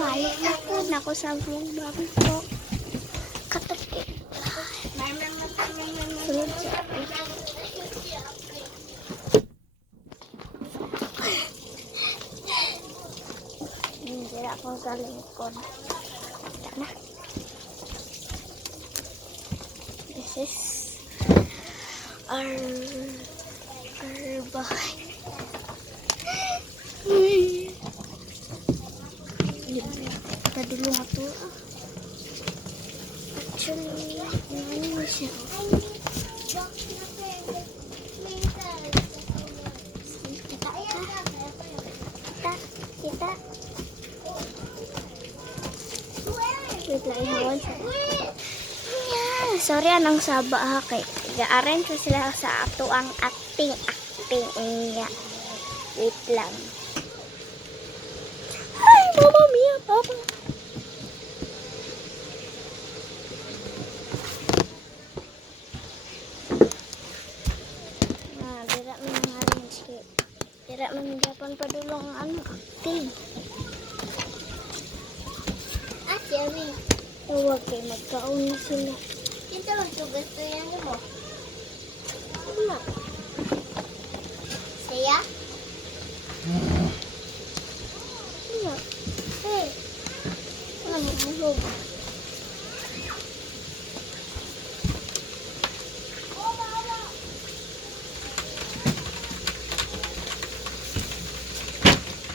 Balik na po na ako sa vlog bago po. Katapit. Sunod sa akin. Hindi na akong sa lingkod. Na. This is our bahay. Kadulong ato. Actually, ano siya? Kita. Wait lang, ihawan siya. Yeah. Sorry, anong saba ha kay. Ga-arrange sila sa ato ang acting niya. Wait lang. Ay, mama mia, papa. Dira man ang arrange kay. Dira man gapan padulong ang ano acting. Yummy. Huwag kayo magkaon na sila. Ito lang ito. Gusto yan mo. Ano? Saya? Ano? Hey. Ano? Mahog.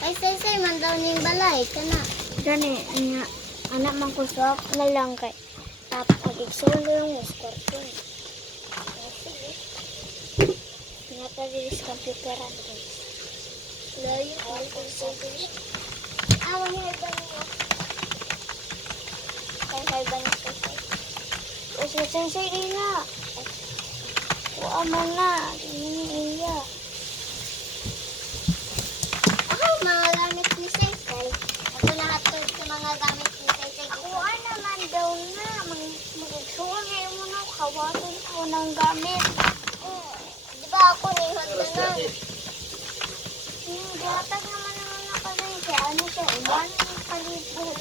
Ay, say, man daw niyang balay. Kana. Gani, niya. Anak man ko swak na lang kay tap pag-igsulong scorpion. Sige. Ngata diri sa computeran guys. Layo ko sa guys. Awan ni ba niyo? Kay ba ni sensei? O si sensei din na. O man na, ini iya. Mga gamit ni sensei. Ako lahat sa mga gamit ni sensei. Ako naman daw na. Mag-igsuon ngayon mo na. Kawasan ko ng gamit. Di ba ako nihon na na? Gatag naman ako na yun. Kaya ano siya, uman yung palibot.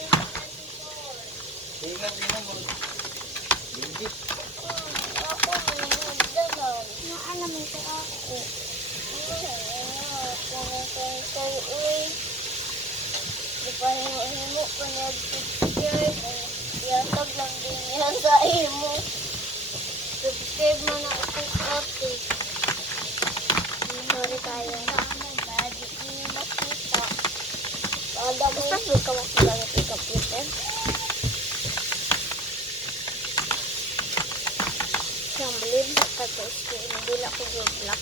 Ako nihon na lang. Naan naman siya ako. Di pa himo ko nag-picture. Yatag lang din yan sa imo. Subscribe mo na akong ate. Sorry tayo na. Di niyo makita. Basta mo ka masigalit yung computer. Siyang believe na pag-screen. Hindi na ako Roblox.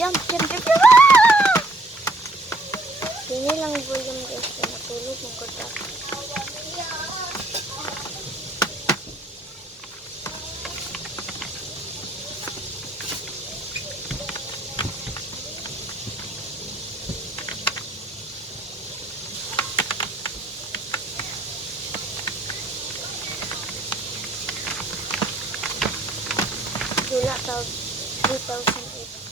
Jump. Ini lang volume guys. Natulog mo ko dapat. Wala tawag 2008.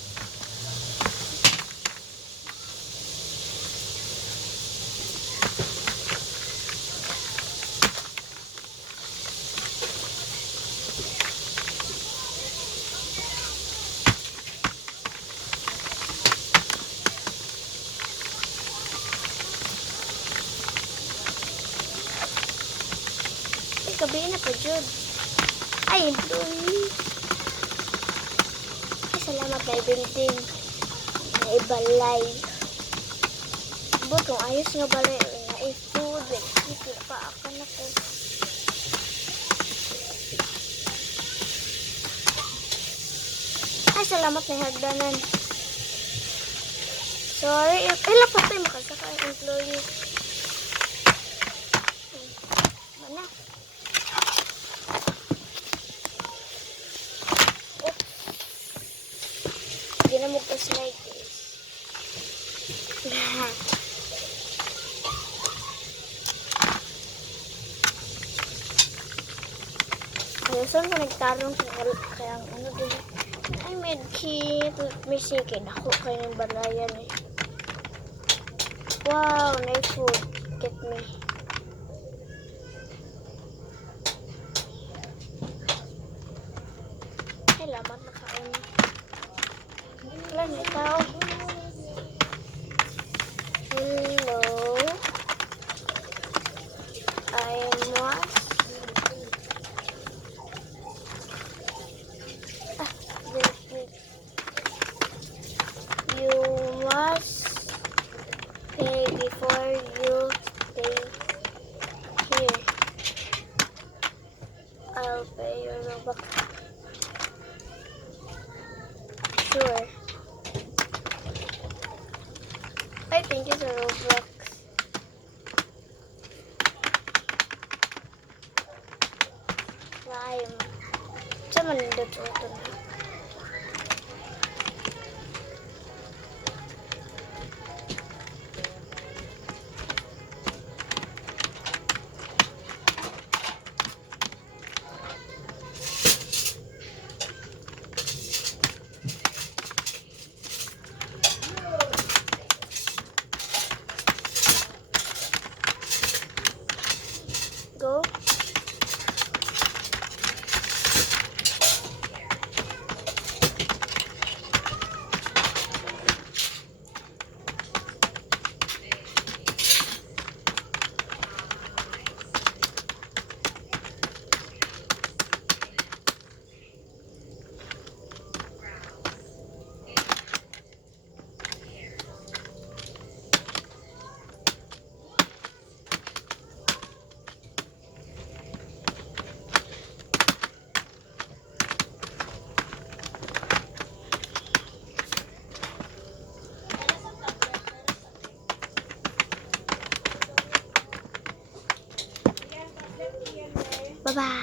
Gabi na po, Jud. Ay, doon. Ay, salamat na ibinting. Na ibalay. Butong ayos nga balay. Na i-food. Hindi pa ako na po. Ay, salamat na hagdanan. Sorry. Ila pa tayo makasaka ang employee. Mana? Ginamog ko slide guys. Saan ko nagtarong sa kaya ano din. Ay, medkit. May sige. Ako kayo ng balayan eh. Wow, nice food. Get me. Ay, laman na kain. Wala na tao. Hello. I must. You must pay before you stay here. I'll pay your Robux. Sure. I think it's a Roblox. Slime. Saan man nandun sa ito na? Go. Bye-bye.